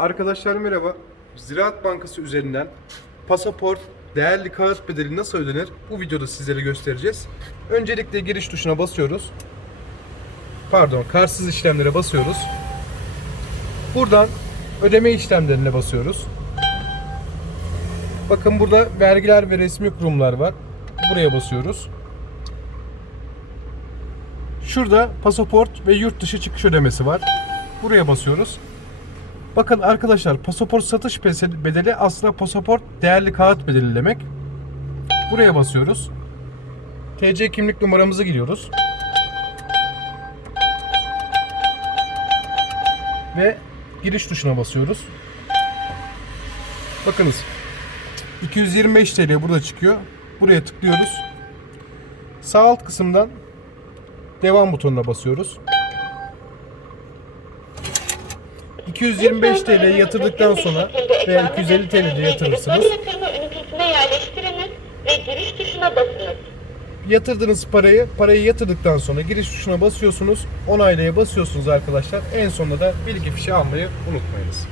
Arkadaşlar merhaba. Ziraat Bankası üzerinden pasaport değerli kağıt bedeli nasıl ödenir? Bu videoda sizlere göstereceğiz. Öncelikle giriş tuşuna basıyoruz. Pardon, kartsız işlemlere basıyoruz. Buradan ödeme işlemlerine basıyoruz. Bakın burada vergiler ve resmi kurumlar var. Buraya basıyoruz. Şurada pasaport ve yurt dışı çıkış ödemesi var. Buraya basıyoruz. Bakın arkadaşlar pasaport satış bedeli aslında pasaport değerli kağıt bedeli demek. Buraya basıyoruz. TC kimlik numaramızı giriyoruz. Ve giriş tuşuna basıyoruz. Bakınız 225 TL burada çıkıyor. Buraya tıklıyoruz. Sağ alt kısımdan devam butonuna basıyoruz. 225 TL yatırdıktan sonra veya 250 TL de yatırırsınız. Yatırma ünitesine yerleştiriniz ve giriş tuşuna basınız. Yatırdığınız parayı, parayı yatırdıktan sonra giriş tuşuna basıyorsunuz. Onaylaya basıyorsunuz arkadaşlar. En sonunda da bilgi fişi almayı unutmayınız.